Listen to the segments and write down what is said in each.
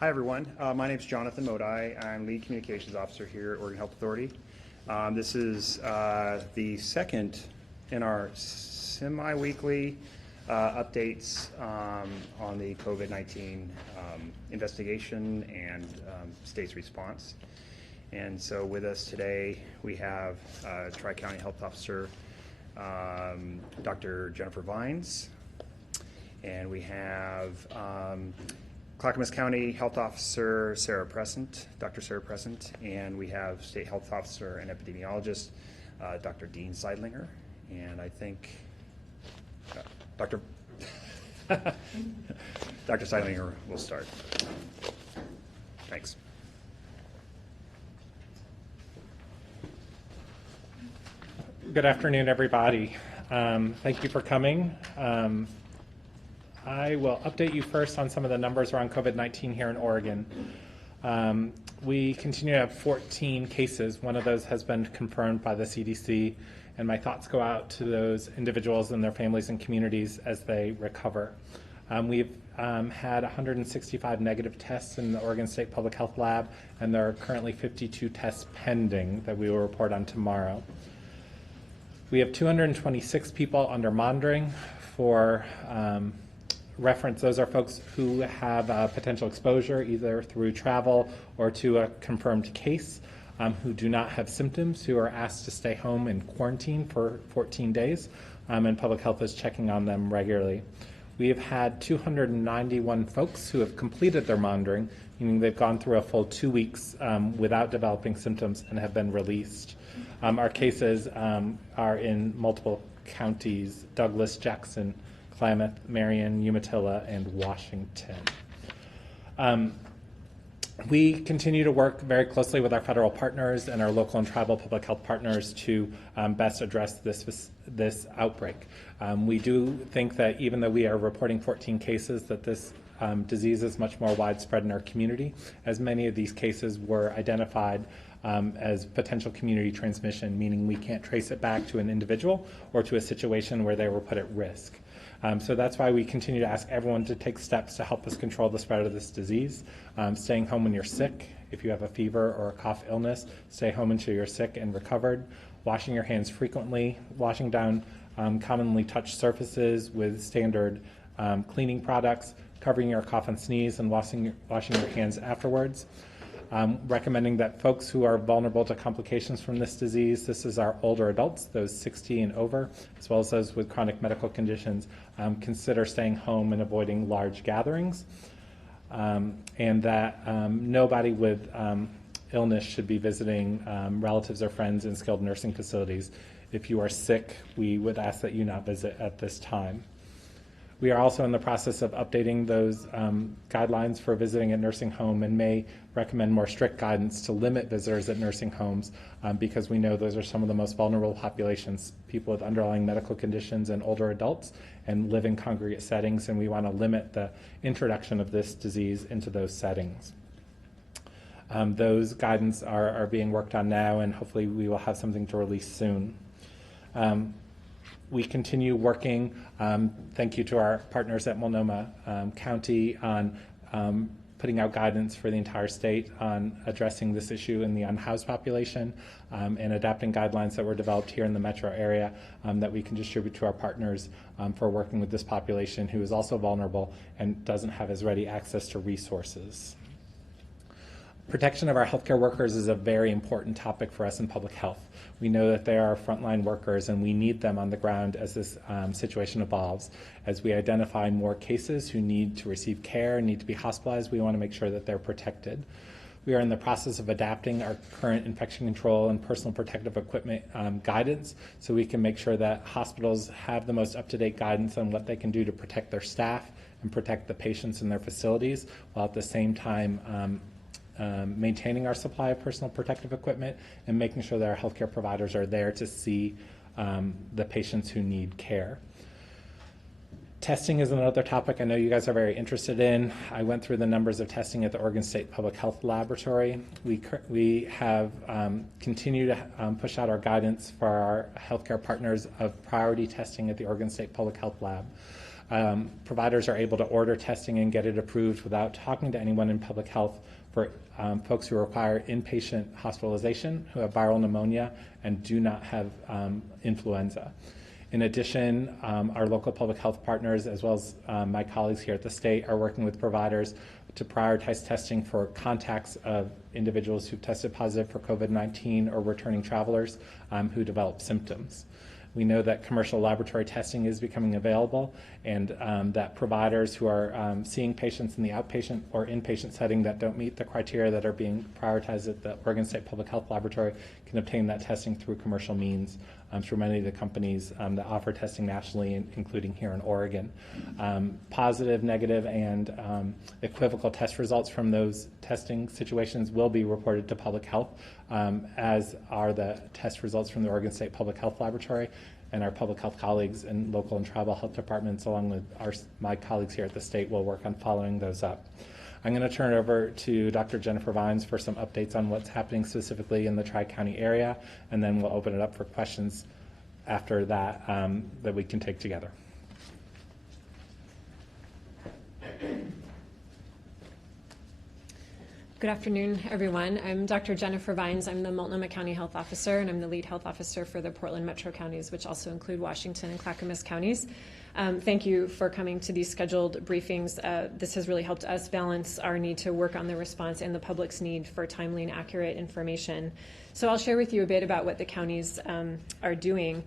Hi, everyone. My name is Jonathan Modi. I'm Lead Communications Officer here at Oregon Health Authority. This is the second in our semi-weekly updates on the COVID-19 investigation and state's response. And so with us today, we have Tri-County Health Officer Dr. Jennifer Vines, and we have Clackamas County Health Officer Dr. Sarah Present, and we have State Health Officer and Epidemiologist Dr. Dean Seidlinger, and I think Dr. Seidlinger will start. Thanks. Good afternoon, everybody. Thank you for coming. I will update you first on some of the numbers around COVID-19 here in Oregon. We continue to have 14 cases. One of those has been confirmed by the CDC, and my thoughts go out to those individuals and their families and communities as they recover. We've had 165 negative tests in the Oregon State Public Health Lab, and there are currently 52 tests pending that we will report on tomorrow. We have 226 people under monitoring. For reference, those are folks who have potential exposure either through travel or to a confirmed case, who do not have symptoms, who are asked to stay home and quarantine for 14 days, and public health is checking on them regularly. We have had 291 folks who have completed their monitoring, meaning they've gone through a full 2 weeks without developing symptoms and have been released. Our cases are in multiple counties: Douglas, Jackson, Klamath, Marion, Umatilla, and Washington. We continue to work very closely with our federal partners and our local and tribal public health partners to best address this outbreak. We do think that even though we are reporting 14 cases, that this disease is much more widespread in our community, as many of these cases were identified as potential community transmission, meaning we can't trace it back to an individual or to a situation where they were put at risk. So that's why we continue to ask everyone to take steps to help us control the spread of this disease. Staying home when you're sick. If you have a fever or a cough illness, stay home until you're sick and recovered. Washing your hands frequently, washing down commonly touched surfaces with standard cleaning products, covering your cough and sneeze, and washing your hands afterwards. Recommending that folks who are vulnerable to complications from this disease, this is our older adults, those 60 and over, as well as those with chronic medical conditions, consider staying home and avoiding large gatherings, and that nobody with illness should be visiting relatives or friends in skilled nursing facilities. If you are sick, we would ask that you not visit at this time. We are also in the process of updating those guidelines for visiting at nursing home and may recommend more strict guidance to limit visitors at nursing homes because we know those are some of the most vulnerable populations, people with underlying medical conditions and older adults, and live in congregate settings, and we want to limit the introduction of this disease into those settings. Those guidance are being worked on now, and hopefully we will have something to release soon. We continue working, thank you to our partners at Multnomah County, on putting out guidance for the entire state on addressing this issue in the unhoused population, and adapting guidelines that were developed here in the metro area that we can distribute to our partners for working with this population who is also vulnerable and doesn't have as ready access to resources. Protection of our healthcare workers is a very important topic for us in public health. We know that they are frontline workers and we need them on the ground as this situation evolves. As we identify more cases who need to receive care, need to be hospitalized, we want to make sure that they're protected. We are in the process of adapting our current infection control and personal protective equipment guidance so we can make sure that hospitals have the most up-to-date guidance on what they can do to protect their staff and protect the patients in their facilities, while at the same time maintaining our supply of personal protective equipment and making sure that our healthcare providers are there to see the patients who need care. Testing is another topic I know you guys are very interested in. I went through the numbers of testing at the Oregon State Public Health Laboratory. We have continued to push out our guidance for our healthcare partners of priority testing at the Oregon State Public Health Lab. Providers are able to order testing and get it approved without talking to anyone in public health for folks who require inpatient hospitalization, who have viral pneumonia, and do not have influenza. In addition, our local public health partners, as well as my colleagues here at the state, are working with providers to prioritize testing for contacts of individuals who've tested positive for COVID-19 or returning travelers who develop symptoms. We know that commercial laboratory testing is becoming available, and that providers who are seeing patients in the outpatient or inpatient setting that don't meet the criteria that are being prioritized at the Oregon State Public Health Laboratory can obtain that testing through commercial means through many of the companies that offer testing nationally, including here in Oregon. Positive, negative, and equivocal test results from those testing situations will be reported to public health, as are the test results from the Oregon State Public Health Laboratory, and our public health colleagues in local and tribal health departments, along with my colleagues here at the state, will work on following those up. I'm going to turn it over to Dr. Jennifer Vines for some updates on what's happening specifically in the Tri-County area, and then we'll open it up for questions after that that we can take together. Good afternoon, everyone. I'm Dr. Jennifer Vines. I'm the Multnomah County Health Officer, and I'm the lead health officer for the Portland Metro counties, which also include Washington and Clackamas counties. Thank you for coming to these scheduled briefings. This has really helped us balance our need to work on the response and the public's need for timely and accurate information. So I'll share with you a bit about what the counties are doing.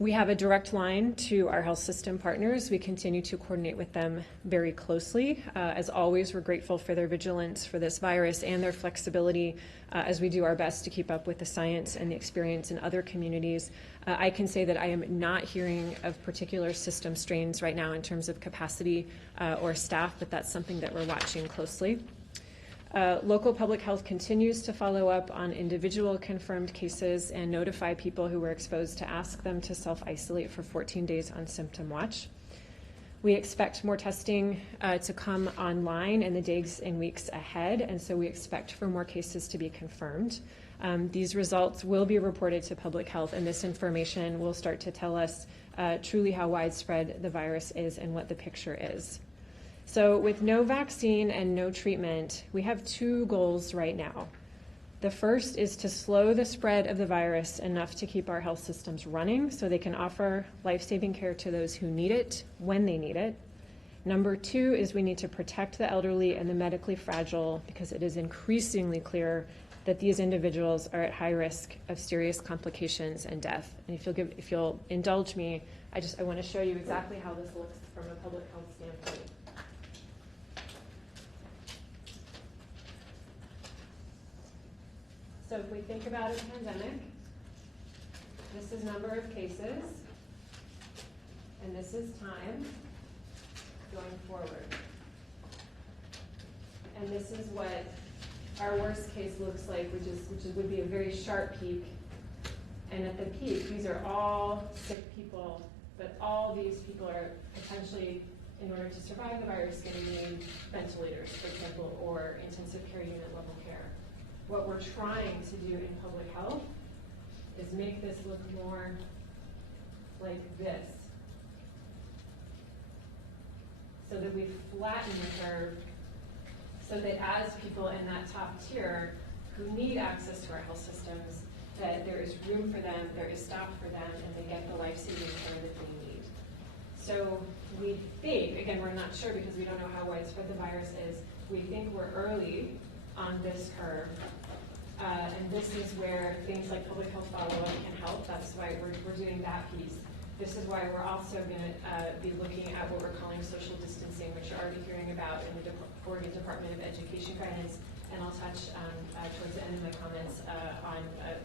We have a direct line to our health system partners. We continue to coordinate with them very closely. As always, we're grateful for their vigilance for this virus and their flexibility as we do our best to keep up with the science and the experience in other communities. I can say that I am not hearing of particular system strains right now in terms of capacity or staff, but that's something that we're watching closely. Local public health continues to follow up on individual confirmed cases and notify people who were exposed to ask them to self-isolate for 14 days on symptom watch. We expect more testing to come online in the days and weeks ahead, and so we expect for more cases to be confirmed. These results will be reported to public health, and this information will start to tell us truly how widespread the virus is and what the picture is. So with no vaccine and no treatment, we have two goals right now. The first is to slow the spread of the virus enough to keep our health systems running so they can offer life-saving care to those who need it when they need it. Number two is we need to protect the elderly and the medically fragile because it is increasingly clear that these individuals are at high risk of serious complications and death. And if you'll indulge me, I want to show you exactly how this looks from a public health standpoint. So if we think about a pandemic, this is number of cases, and this is time going forward. And this is what our worst case looks like, which would be a very sharp peak. And at the peak, these are all sick people, but all these people are potentially, in order to survive the virus, going to need ventilators, for example, or intensive care unit level care. What we're trying to do in public health is make this look more like this, so that we flatten the curve, so that as people in that top tier who need access to our health systems, that there is room for them, there is staff for them, and they get the life-saving care that they need. So we think, again, we're not sure because we don't know how widespread the virus is, we think we're early on this curve. And this is where things like public health follow-up can help. That's why we're doing that piece. This is why we're also going to be looking at what we're calling social distancing, which you're already hearing about in the Oregon Department of Education guidance. And I'll touch towards the end of my comments on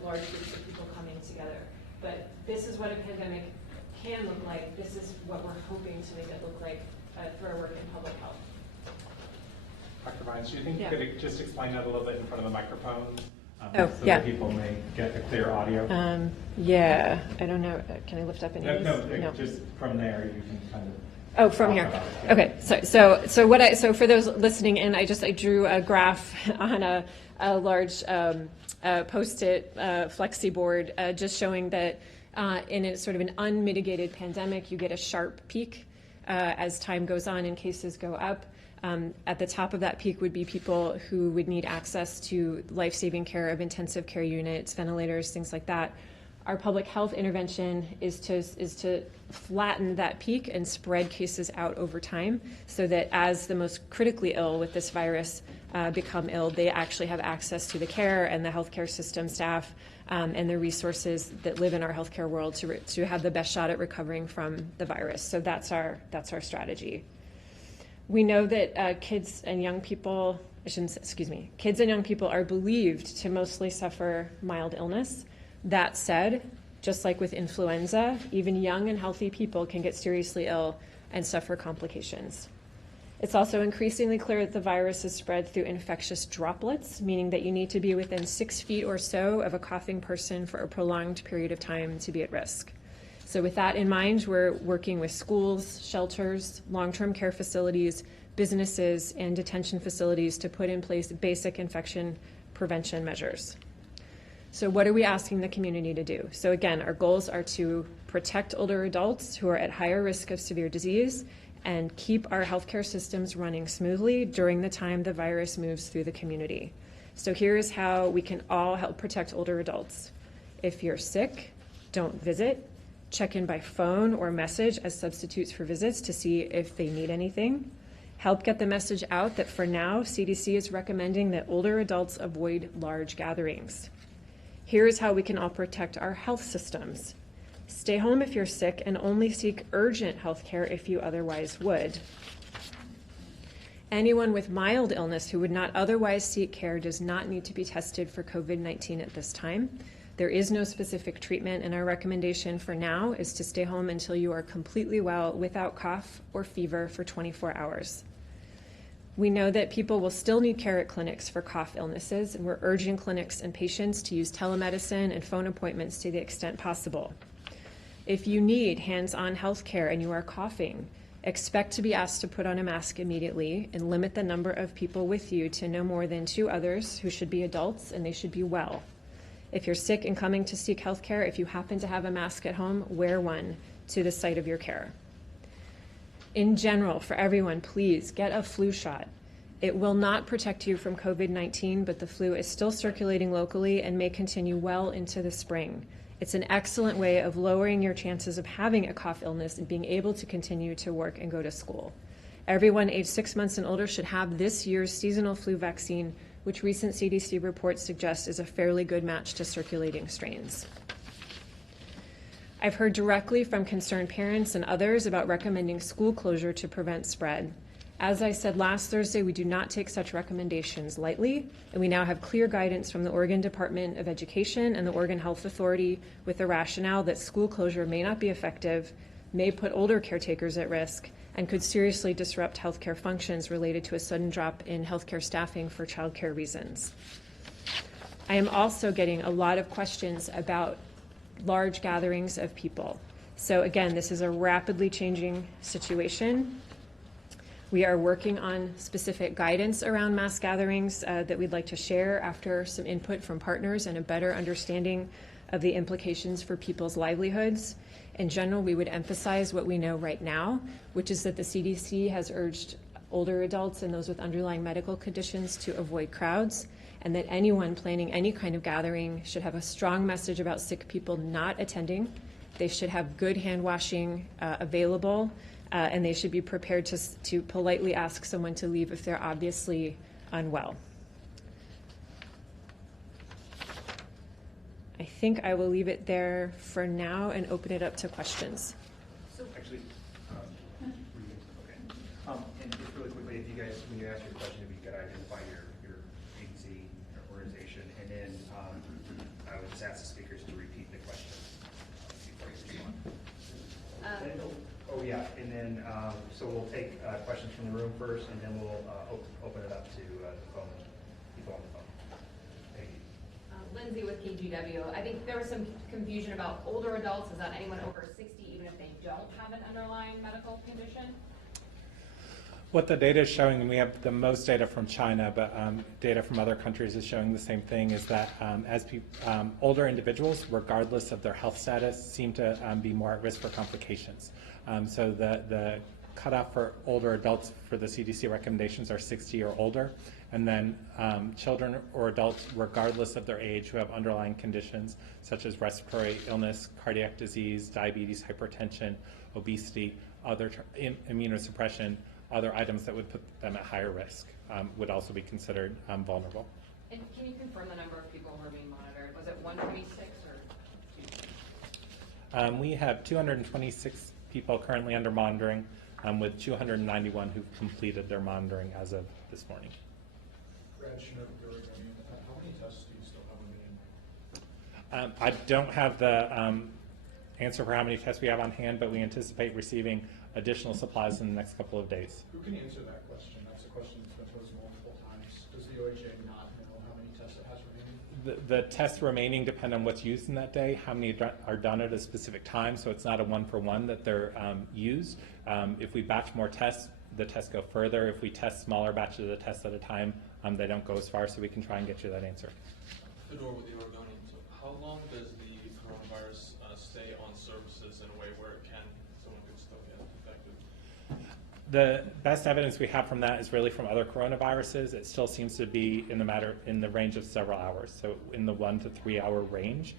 large groups of people coming together. But this is what a pandemic can look like. This is what we're hoping to make it look like through our work in public health. Dr. Vines, do you think you could just explain that a little bit in front of the microphone? So that people may get a clear audio. Yeah, I don't know. Can I lift up any of these? No, just from there you can kind of. Oh, from here. Okay. So for those listening in, I drew a graph on a large Post-it flexi board, just showing that in a sort of an unmitigated pandemic, you get a sharp peak. as time goes on and cases go up. At the top of that peak would be people who would need access to life-saving care of intensive care units, ventilators, things like that. Our public health intervention is to flatten that peak and spread cases out over time so that as the most critically ill with this virus become ill, they actually have access to the care and the healthcare system staff and the resources that live in our healthcare world to have the best shot at recovering from the virus. So that's our strategy. We know that kids and young people are believed to mostly suffer mild illness. That said, just like with influenza, even young and healthy people can get seriously ill and suffer complications. It's also increasingly clear that the virus is spread through infectious droplets, meaning that you need to be within 6 feet or so of a coughing person for a prolonged period of time to be at risk. So with that in mind, we're working with schools, shelters, long-term care facilities, businesses, and detention facilities to put in place basic infection prevention measures. So what are we asking the community to do? So again, our goals are to protect older adults who are at higher risk of severe disease and keep our healthcare systems running smoothly during the time the virus moves through the community. So here's how we can all help protect older adults. If you're sick, don't visit. Check in by phone or message as substitutes for visits to see if they need anything. Help get the message out that for now, CDC is recommending that older adults avoid large gatherings. Here's how we can all protect our health systems. Stay home if you're sick and only seek urgent health care if you otherwise would. Anyone with mild illness who would not otherwise seek care does not need to be tested for COVID-19 at this time. There is no specific treatment, and our recommendation for now is to stay home until you are completely well without cough or fever for 24 hours. We know that people will still need care at clinics for cough illnesses, and we're urging clinics and patients to use telemedicine and phone appointments to the extent possible. If you need hands-on health care and you are coughing, expect to be asked to put on a mask immediately and limit the number of people with you to no more than 2 others who should be adults and they should be well. If you're sick and coming to seek health care, if you happen to have a mask at home, wear one to the site of your care. In general, for everyone, please get a flu shot. It will not protect you from COVID-19, but the flu is still circulating locally and may continue well into the spring. It's an excellent way of lowering your chances of having a cough illness and being able to continue to work and go to school. Everyone aged 6 months and older should have this year's seasonal flu vaccine, which recent CDC reports suggest is a fairly good match to circulating strains. I've heard directly from concerned parents and others about recommending school closure to prevent spread. As I said last Thursday, we do not take such recommendations lightly, and we now have clear guidance from the Oregon Department of Education and the Oregon Health Authority with the rationale that school closure may not be effective, may put older caretakers at risk, and could seriously disrupt healthcare functions related to a sudden drop in healthcare staffing for childcare reasons. I am also getting a lot of questions about large gatherings of people. So again, this is a rapidly changing situation. We are working on specific guidance around mass gatherings that we'd like to share after some input from partners and a better understanding of the implications for people's livelihoods. In general, we would emphasize what we know right now, which is that the CDC has urged older adults and those with underlying medical conditions to avoid crowds, and that anyone planning any kind of gathering should have a strong message about sick people not attending. They should have good hand washing available, and they should be prepared to politely ask someone to leave if they're obviously unwell. I think I will leave it there for now and open it up to questions. So actually, okay. And just really quickly, if you guys, when you ask your question, if you could identify your agency or organization, and then I would just ask the speakers to repeat the question before you respond. Oh yeah, and then so we'll take questions from the room first, and then we'll open it up to the phone, people on the phone. Thank you. Lindsay with KGW. I think there was some confusion about older adults. Is that anyone over 60, even if they don't have an underlying medical condition? What the data is showing, and we have the most data from China, but data from other countries is showing the same thing, is that as older individuals, regardless of their health status, seem to be more at risk for complications. So the cutoff for older adults for the CDC recommendations are 60 or older. And then children or adults, regardless of their age, who have underlying conditions such as respiratory illness, cardiac disease, diabetes, hypertension, obesity, other immunosuppression, other items that would put them at higher risk would also be considered vulnerable. And can you confirm the number of people who are being monitored? Was it 126 or 2? We have 226 people currently under monitoring, with 291 who've completed their monitoring as of this morning. Brad Schnook, how many tests do you still have remaining? I don't have the answer for how many tests we have on hand, but we anticipate receiving additional supplies in the next couple of days. Who can answer that question? That's a question that's been posed multiple times. Does the OHA not know how many tests it has remaining? The tests remaining depend on what's used in that day, how many are done at a specific time, so it's not a one-for-one that they're used. If we batch more tests, the tests go further. If we test smaller batches of tests at a time, they don't go as far, so we can try and get you that answer. Fedor, with the Oregonian, so how long does the coronavirus stay on services in a way where someone could still get infected? The best evidence we have from that is really from other coronaviruses. It still seems to be in the range of several hours, so in the 1 to 3 hour range.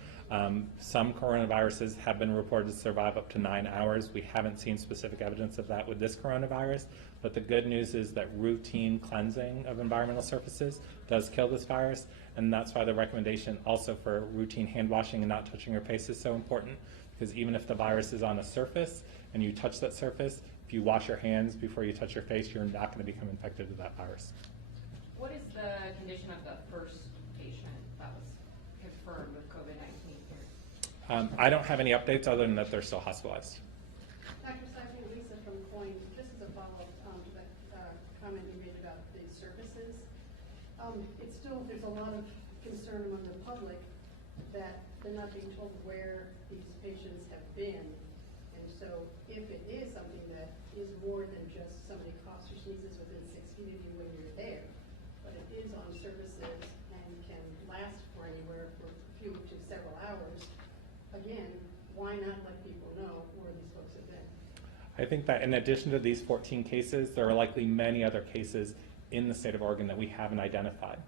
Some coronaviruses have been reported to survive up to 9 hours. We haven't seen specific evidence of that with this coronavirus, but the good news is that routine cleansing of environmental surfaces does kill this virus, and that's why the recommendation also for routine hand washing and not touching your face is so important, because even if the virus is on a surface and you touch that surface, if you wash your hands before you touch your face, you're not going to become infected with that virus. What is the condition of the first patient that was confirmed with COVID-19 here? I don't have any updates other than that they're still hospitalized. Dr. Seifert, Lisa from Coin, just as a follow-up to that comment you made about the services, there's a lot of concern among the public that they're not being told where these patients have been. And so if it is something that is more than just somebody coughs or sneezes within 6 feet of you when you're there, but it is on services and can last for anywhere for a few to several hours, again, why not let people know where these folks have been? I think that in addition to these 14 cases, there are likely many other cases in the state of Oregon that we haven't identified.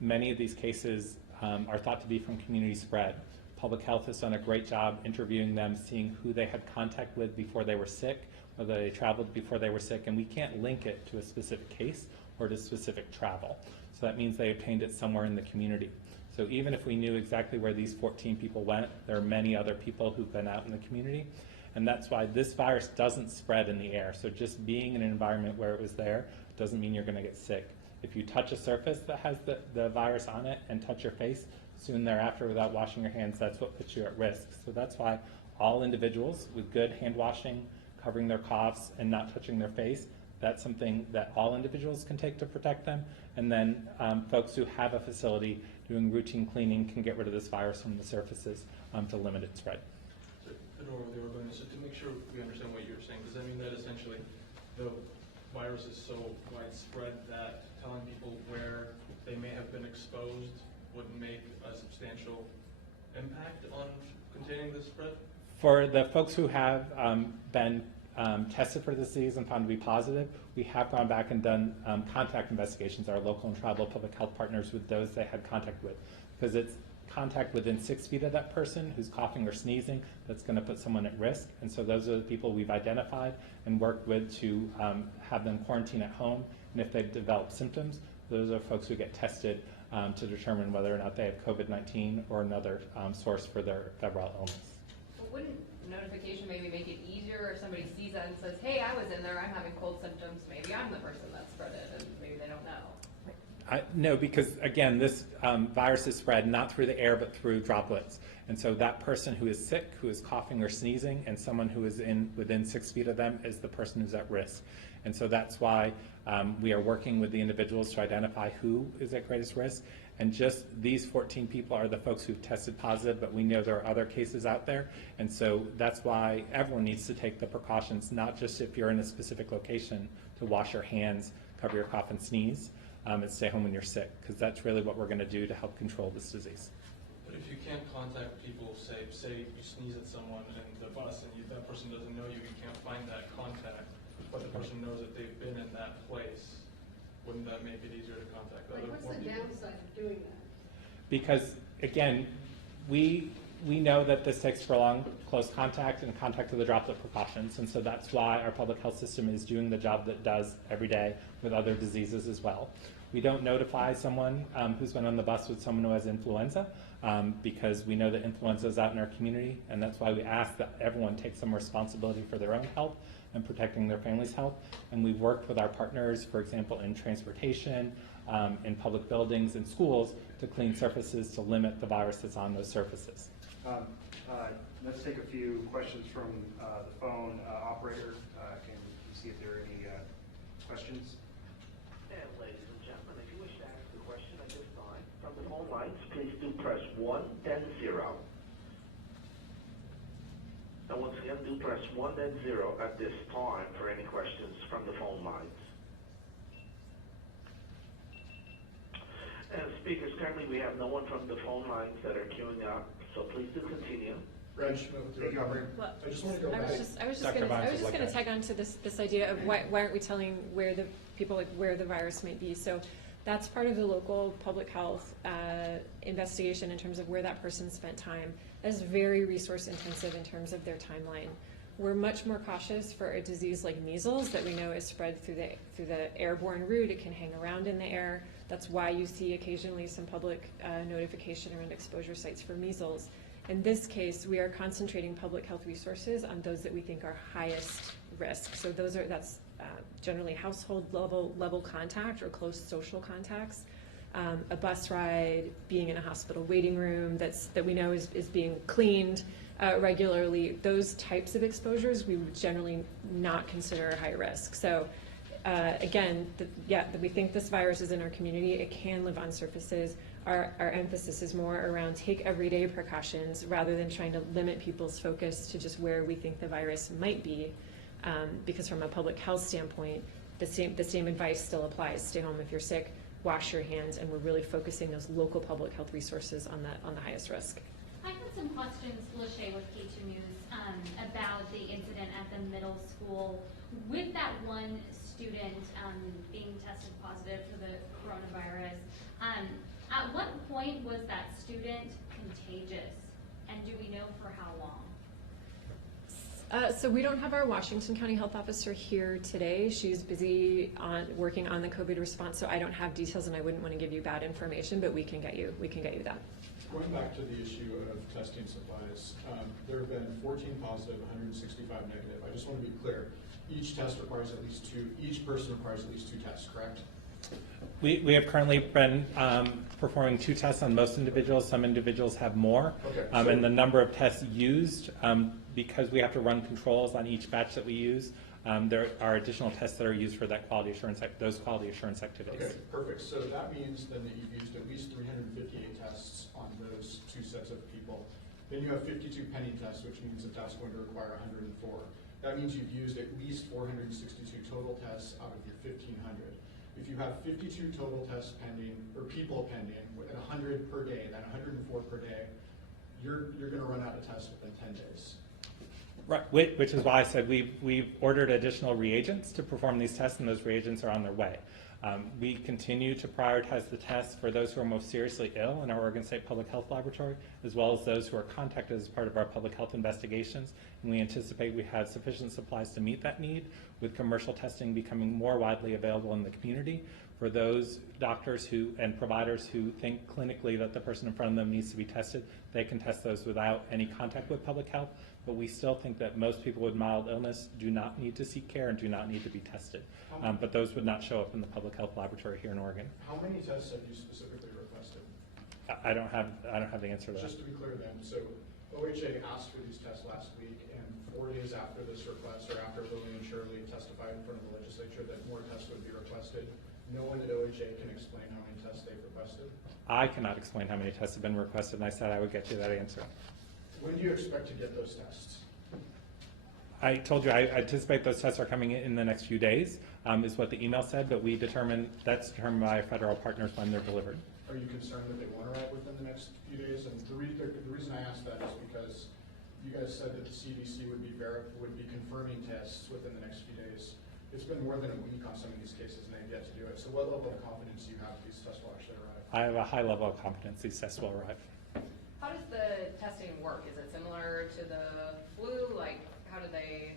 Many of these cases are thought to be from community spread. Public health has done a great job interviewing them, seeing who they had contact with before they were sick, whether they traveled before they were sick, and we can't link it to a specific case or to specific travel. So that means they obtained it somewhere in the community. So even if we knew exactly where these 14 people went, there are many other people who've been out in the community. And that's why this virus doesn't spread in the air. So just being in an environment where it was there doesn't mean you're going to get sick. If you touch a surface that has the virus on it and touch your face soon thereafter without washing your hands, that's what puts you at risk. So that's why all individuals with good hand washing, covering their coughs, and not touching their face, that's something that all individuals can take to protect them. And then folks who have a facility doing routine cleaning can get rid of this virus from the surfaces to limit its spread. So, Fedor, they were going to make sure we understand what you're saying, does that mean that essentially the virus is so widespread that telling people where they may have been exposed would make a substantial impact on containing the spread? For the folks who have been tested for the disease and found to be positive, we have gone back and done contact investigations, our local and tribal public health partners, with those they had contact with, because it's contact within 6 feet of that person who's coughing or sneezing that's going to put someone at risk. And so those are the people we've identified and worked with to have them quarantine at home. And if they've developed symptoms, those are folks who get tested to determine whether or not they have COVID-19 or another source for their febrile illness. Well, wouldn't notification maybe make it easier if somebody sees that and says, hey, I was in there, I'm having cold symptoms, maybe I'm the person that spread it, and maybe they don't know? No, because again, this virus is spread not through the air but through droplets. And so that person who is sick, who is coughing or sneezing, and someone who is within 6 feet of them is the person who's at risk. And so that's why we are working with the individuals to identify who is at greatest risk. And just these 14 people are the folks who've tested positive, but we know there are other cases out there. And so that's why everyone needs to take the precautions, not just if you're in a specific location, to wash your hands, cover your cough and sneeze, and stay home when you're sick, because that's really what we're going to do to help control this disease. But if you can't contact people, say you sneeze at someone in the bus and that person doesn't know you, you can't find that contact, but that they've been in that place, wouldn't that make it easier to contact Like, other what's more the people? downside of doing that? Because, again, we know that this takes prolonged close contact and contact with the droplet precautions, and so that's why our public health system is doing the job that it does every day with other diseases as well. We don't notify someone who's been on the bus with someone who has influenza because we know that influenza is out in our community, and that's why we ask that everyone take some responsibility for their own health and protecting their family's health. And we've worked with our partners, for example, in transportation, in public buildings, and schools to clean surfaces to limit the virus that's on those surfaces. Let's take a few questions from the phone. Operator, can you see if there are any questions? And ladies and gentlemen, if you wish to ask a question at this time from the phone lines, please do press 1, then 0. And once again, do press 1, then 0 at this time for any questions from the phone lines. And speakers, currently we have no one from the phone lines that are queuing up, so please do continue. Reg, move to recovery. Well, I just want to go I back. was just Dr. going Vines would to like to- tag on to this idea of why aren't we telling where the people, like, where the virus might be. So that's part of the local public health investigation in terms of where that person spent time. That is very resource intensive in terms of their timeline. We're much more cautious for a disease like measles that we know is spread through the airborne route. It can hang around in the air. That's why you see occasionally some public notification around exposure sites for measles. In this case, we are concentrating public health resources on those that we think are highest risk. So that's generally household level contact or close social contacts. A bus ride, being in a hospital waiting room that we know is being cleaned regularly. Those types of exposures we would generally not consider high risk. So again, we think this virus is in our community. It can live on surfaces. Our emphasis is more around take everyday precautions rather than trying to limit people's focus to just where we think the virus might be, because from a public health standpoint, the same advice still applies. Stay home if you're sick, wash your hands, and we're really focusing those local public health resources on the highest risk. I had some questions, Lachey with K2 News, about the incident at the middle school. With that one student being tested positive for the coronavirus, at what point was that student contagious, and do we know for how long? So we don't have our Washington County Health Officer here today. She's busy working on the COVID response, so I don't have details, and I wouldn't want to give you bad information, but we can get you that. Going back to the issue of testing supplies, there have been 14 positive, 165 negative. I just want to be clear. Each test requires at least two, each person requires at least 2 tests, correct? We have currently been performing 2 tests on most individuals. Some individuals have more. Okay, And the number of tests used, because we have to run controls on each batch that we use, there are additional tests that are used for that quality assurance, those quality assurance activities. Okay, perfect. So that means then that you've used at least 358 tests on those 2 sets of people. Then you have 52 pending tests, which means that that's going to require 104. That means you've used at least 462 total tests out of your 1,500. If you have 52 total tests pending, or people pending, at 100 per day, then 104 per day, you're going to run out of tests within 10 days. Right, which is why I said we've ordered additional reagents to perform these tests, and those reagents are on their way. We continue to prioritize the tests for those who are most seriously ill in our Oregon State Public Health Laboratory, as well as those who are contacted as part of our public health investigations. And we anticipate we have sufficient supplies to meet that need, with commercial testing becoming more widely available in the community for those doctors and providers who think clinically that the person in front of them needs to be tested. They can test those without any contact with public health. But we still think that most people with mild illness do not need to seek care and do not need to be tested. But those would not show up in the public health laboratory here in Oregon. How many tests have you specifically requested? I don't have the answer to that. Just to be clear then, so OHA asked for these tests last week, and 4 days after this request, or after Lily and Shirley testified in front of the legislature that more tests would be requested, no one at OHA can explain how many tests they've requested? I cannot explain how many tests have been requested, and I said I would get you that answer. When do you expect to get those tests? I told you I anticipate those tests are coming in the next few days, is what the email said, but that's determined by our federal partners when they're delivered. Are you concerned that they won't arrive within the next few days? And the reason I asked that is because you guys said that the CDC would be confirming tests within the next few days. It's been more than a week on some of these cases and they've yet to do it. So what level of confidence do you have these tests will actually arrive? I have a high level of confidence these tests will arrive. How does the testing work? Is it similar to the flu? Like, how do they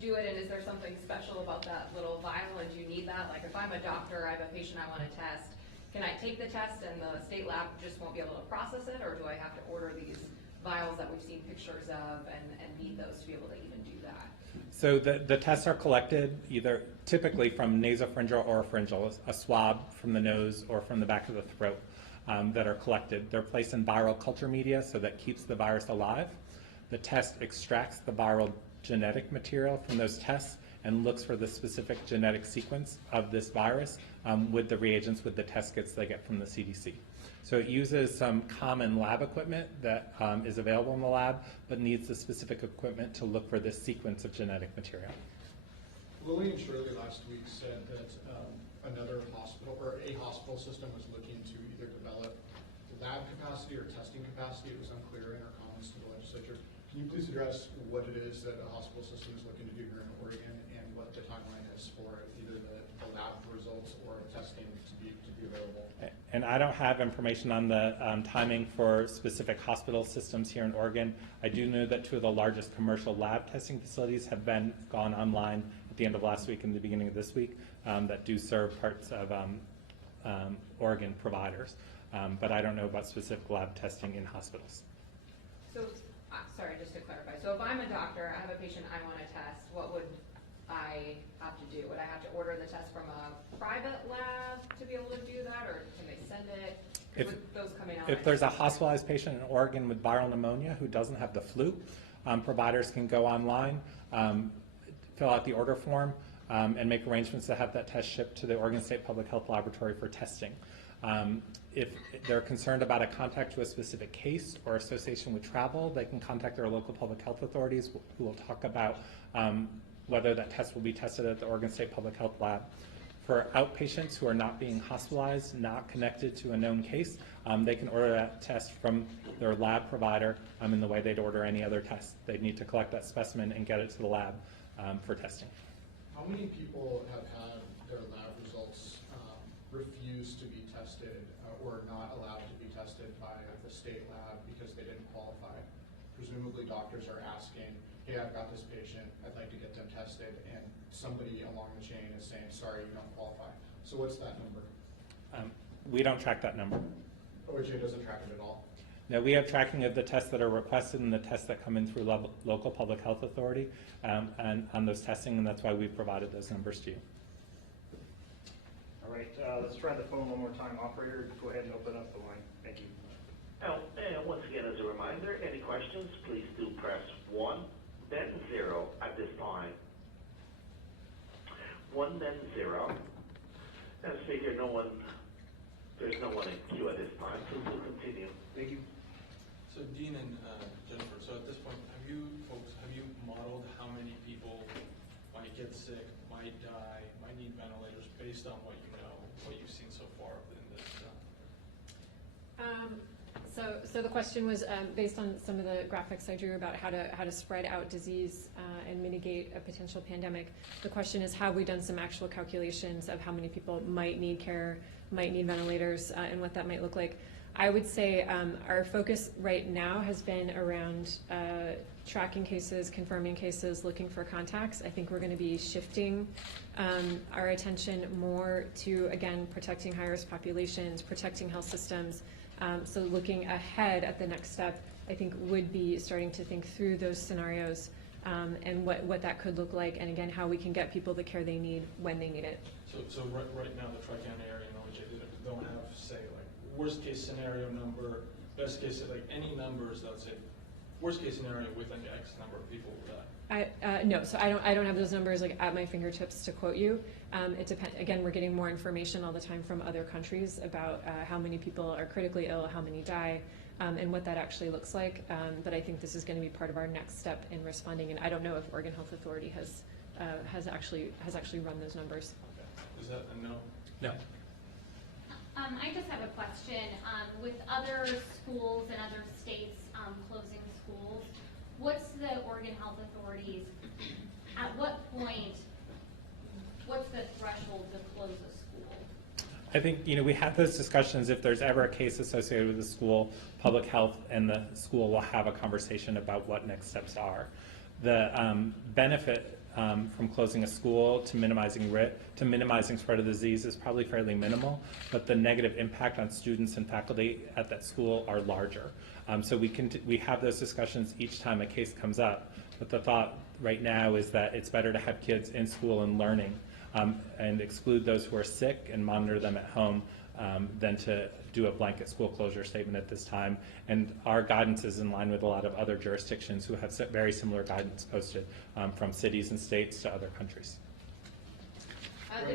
do it? And is there something special about that little vial, and do you need that? Like, if I'm a doctor, I have a patient I want to test, can I take the test and the state lab just won't be able to process it? Or do I have to order these vials that we've seen pictures of and need those to be able to even do that? So the tests are collected either typically from nasopharyngeal or oropharyngeal, a swab from the nose or from the back of the throat that are collected. They're placed in viral culture media, so that keeps the virus alive. The test extracts the viral genetic material from those tests and looks for the specific genetic sequence of this virus with the reagents, with the test kits they get from the CDC. So it uses some common lab equipment that is available in the lab, but needs the specific equipment to look for this sequence of genetic material. Lillian Shirley last week said that another hospital or a hospital system was looking to either develop lab capacity or testing capacity. It was unclear in our comments to the legislature. Can you please address what it is that a hospital system is looking to do here in Oregon and what the timeline is for either the lab results or testing to be available? And I don't have information on the timing for specific hospital systems here in Oregon. I do know that 2 of the largest commercial lab testing facilities have gone online at the end of last week and the beginning of this week that do serve parts of Oregon providers. But I don't know about specific lab testing in hospitals. So, sorry, just to clarify. So if I'm a doctor, I have a patient I want to test, what would I have to do? Would I have to order the test from a private lab to be able to do that, or can they send it? With those coming out, If there's a hospitalized patient in Oregon with viral pneumonia who doesn't have the flu, providers can go online, fill out the order form, and make arrangements to have that test shipped to the Oregon State Public Health Laboratory for testing. If they're concerned about a contact to a specific case or association with travel, they can contact their local public health authorities who will talk about whether that test will be tested at the Oregon State Public Health Lab. For outpatients who are not being hospitalized, not connected to a known case, they can order that test from their lab provider in the way they'd order any other test. They'd need to collect that specimen and get it to the lab for testing. How many people have had their lab results refused to be tested or not allowed to be tested by the state lab because they didn't qualify? Presumably doctors are asking, hey, I've got this patient, I'd like to get them tested, and somebody along the chain is saying, sorry, you don't qualify. So what's that number? We don't track that number. OHA doesn't track it at all? No, we have tracking of the tests that are requested and the tests that come in through local public health authority and on those testing, and that's why we've provided those numbers to you. All right, let's try the phone one more time. Operator, go ahead and open up the line. Thank you. And once again, as a reminder, any questions, please do press 1, then 0 at this time. 1, then 0. And speaker, there's no one in queue at this time, so we'll continue. Thank you. So Dean and Jennifer, so at this point, have you modeled how many people might get sick, might die, might need ventilators based on what you know, what you've seen so far in this? So the question was based on some of the graphics I drew about how to spread out disease and mitigate a potential pandemic. The question is, have we done some actual calculations of how many people might need care, might need ventilators, and what that might look like? I would say our focus right now has been around tracking cases, confirming cases, looking for contacts. I think we're going to be shifting our attention more to, again, protecting high-risk populations, protecting health systems. So looking ahead at the next step, I think would be starting to think through those scenarios and what that could look like, and again, how we can get people the care they need when they need it. So right now, the Tri-County area and OJ don't have, say, like, worst case scenario number, best case, like any numbers that would say worst case scenario with an X number of people will die. No, so I don't have those numbers like at my fingertips to quote you. It depends. Again, we're getting more information all the time from other countries about how many people are critically ill, how many die, and what that actually looks like. But I think this is going to be part of our next step in responding. And I don't know if Oregon Health Authority has actually run those numbers. Okay. Is that a no? No. I just have a question. With other schools and other states closing schools, what's the Oregon Health Authorities, at what point threshold to close a school? I think, we have those discussions. If there's ever a case associated with the school, public health and the school will have a conversation about what next steps are. The benefit from closing a school to minimizing spread of the disease is probably fairly minimal, but the negative impact on students and faculty at that school are larger. So we have those discussions each time a case comes up, but the thought right now is that it's better to have kids in school and learning and exclude those who are sick and monitor them at home than to do a blanket school closure statement at this time. And our guidance is in line with a lot of other jurisdictions who have very similar guidance posted from cities and states to other countries. At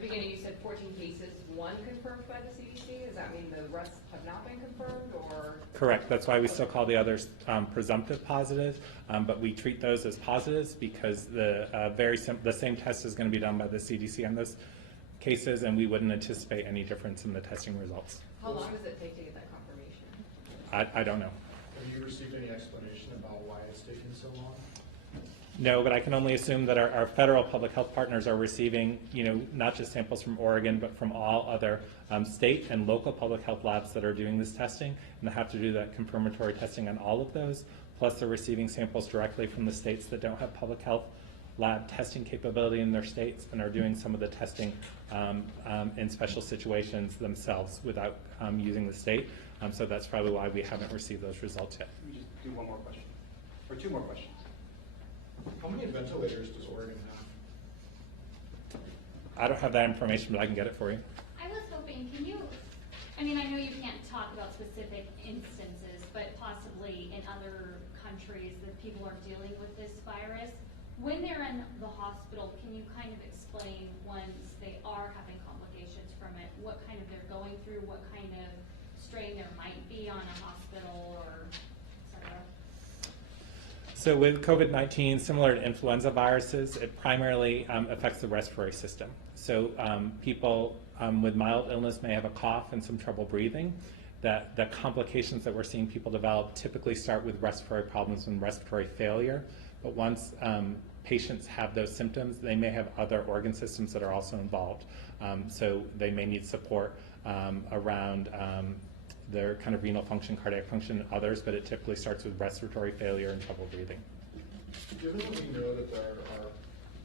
the beginning, you said 14 cases, one confirmed by the CDC. Does that mean the rest have not been confirmed, or? Correct. That's why we still call the others presumptive positive, but we treat those as positives because the same test is going to be done by the CDC on those cases, and we wouldn't anticipate any difference in the testing results. How long does it take to get that confirmation? I don't know. Have you received any explanation about why it's taken so long? No, but I can only assume that our federal public health partners are receiving, not just samples from Oregon, but from all other state and local public health labs that are doing this testing, and they have to do that confirmatory testing on all of those. Plus, they're receiving samples directly from the states that don't have public health lab testing capability in their states and are doing some of the testing in special situations themselves without using the state. So that's probably why we haven't received those results yet. Let me just do one more question, or two more questions. How many ventilators does Oregon have? I don't have that information, but I can get it for you. I was hoping, I know you can't talk about specific instances, but possibly in other countries that people are dealing with this virus. When they're in the hospital, can you kind of explain once they are having complications from it, what kind of they're going through, what kind of strain there might be on a hospital or et cetera? So with COVID-19, similar to influenza viruses, it primarily affects the respiratory system. So people with mild illness may have a cough and some trouble breathing. The complications that we're seeing people develop typically start with respiratory problems and respiratory failure. But once patients have those symptoms, they may have other organ systems that are also involved. So they may need support around their kind of renal function, cardiac function, and others, but it typically starts with respiratory failure and trouble breathing. Given that we know that there are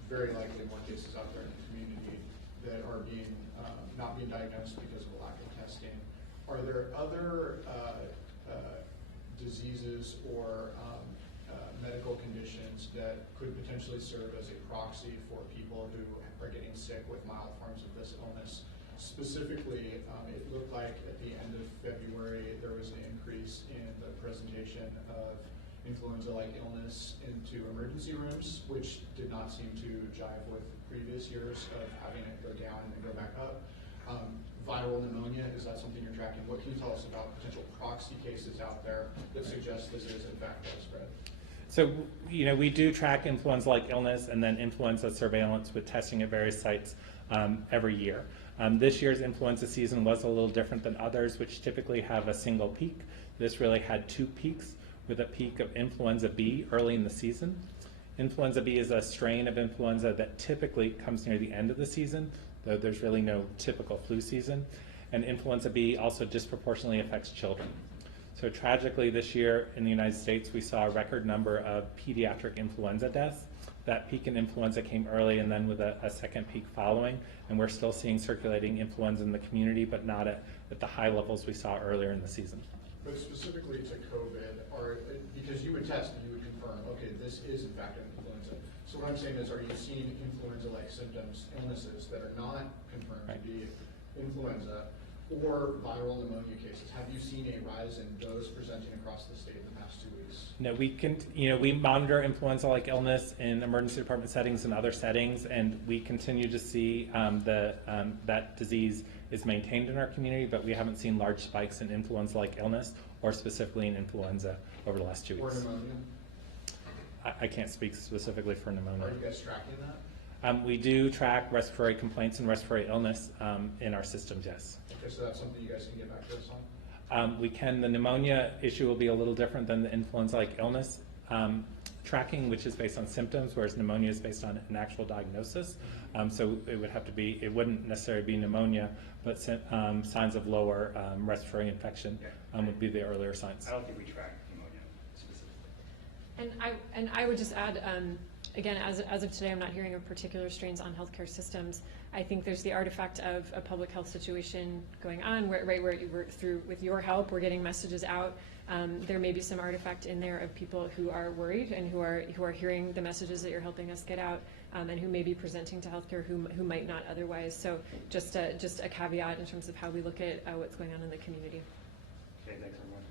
very likely more cases out there in the community that are not being diagnosed because of a lack of testing, are there other diseases or medical conditions that could potentially serve as a proxy for people who are getting sick with mild forms of this illness? Specifically, it looked like at the end of February there was an increase in the presentation of influenza-like illness into emergency rooms, which did not seem to jive with previous years of having it go down and then go back up. Viral pneumonia, is that something you're tracking? What can you tell us about potential proxy cases out there that suggest this is in fact widespread? So, we do track influenza-like illness and then influenza surveillance with testing at various sites every year. This year's influenza season was a little different than others, which typically have a single peak. This really had two peaks, with a peak of influenza B early in the season. Influenza B is a strain of influenza that typically comes near the end of the season, though there's really no typical flu season. And influenza B also disproportionately affects children. So tragically this year in the United States, we saw a record number of pediatric influenza deaths. That peak in influenza came early and then with a second peak following, and we're still seeing circulating influenza in the community, but not at the high levels we saw earlier in the season. But specifically to COVID, because you would test and you would confirm, okay, this is in fact an influenza. So what I'm saying is, are you seeing influenza-like symptoms, illnesses that are not confirmed to be influenza, or viral pneumonia cases? Have you seen a rise in those presenting across the state in the past 2 weeks? No, we monitor influenza-like illness in emergency department settings and other settings, and we continue to see that disease is maintained in our community, but we haven't seen large spikes in influenza-like illness or specifically in influenza over the last 2 weeks. Or pneumonia? I can't speak specifically for pneumonia. Are you guys tracking that? We do track respiratory complaints and respiratory illness in our systems, yes. Okay, so that's something you guys can get back to us on? We can. The pneumonia issue will be a little different than the influenza-like illness. tracking, which is based on symptoms, whereas pneumonia is based on an actual diagnosis. So it would have to be, it wouldn't necessarily be pneumonia, but signs of lower respiratory infection would be the earlier signs. I don't think we track pneumonia specifically. And I would just add, again, as of today, I'm not hearing of particular strains on healthcare systems. I think there's the artifact of a public health situation going on, where we're through, with your help, we're getting messages out. There may be some artifact in there of people who are worried and who are hearing the messages that you're helping us get out, and who may be presenting to healthcare who might not otherwise. So just a caveat in terms of how we look at what's going on in the community. Okay, thanks everyone.